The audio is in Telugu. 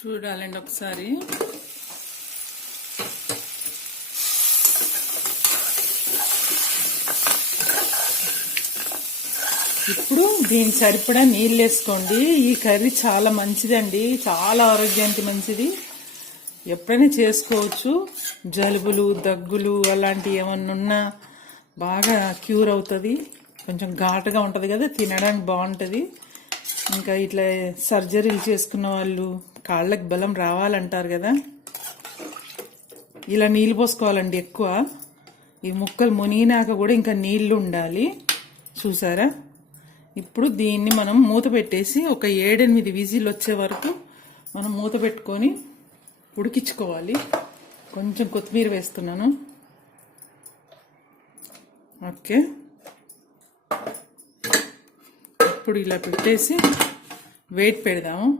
చూడాలండి ఒకసారి. ఇప్పుడు దీనికి సరిపడా నీళ్ళు వేసుకోండి. ఈ కర్రీ చాలా మంచిదండి, చాలా ఆరోగ్యానికి మంచిది. ఎప్పుడైనా చేసుకోవచ్చు. జలుబులు, దగ్గులు అలాంటివి ఏమన్నా ఉన్నా బాగా క్యూర్ అవుతుంది. కొంచెం ఘాటుగా ఉంటుంది కదా, తినడానికి బాగుంటుంది. ఇంకా ఇట్లా సర్జరీలు చేసుకున్న వాళ్ళు కాళ్ళకి బలం రావాలంటారు కదా, ఇలా నీళ్ళు పోసుకోవాలండి ఎక్కువ. ఈ ముక్కలు మునిగినాక కూడా ఇంకా నీళ్లు ఉండాలి. చూసారా? ఇప్పుడు దీన్ని మనం మూత పెట్టేసి ఒక 7-8 విజిల్ వచ్చే వరకు మనం మూత పెట్టుకొని ఉడికించుకోవాలి. కొంచెం కొత్తిమీర వేస్తున్నాను. ఓకే, ఇప్పుడు ఇలా పెట్టేసి వెయిట్ పెడదాము.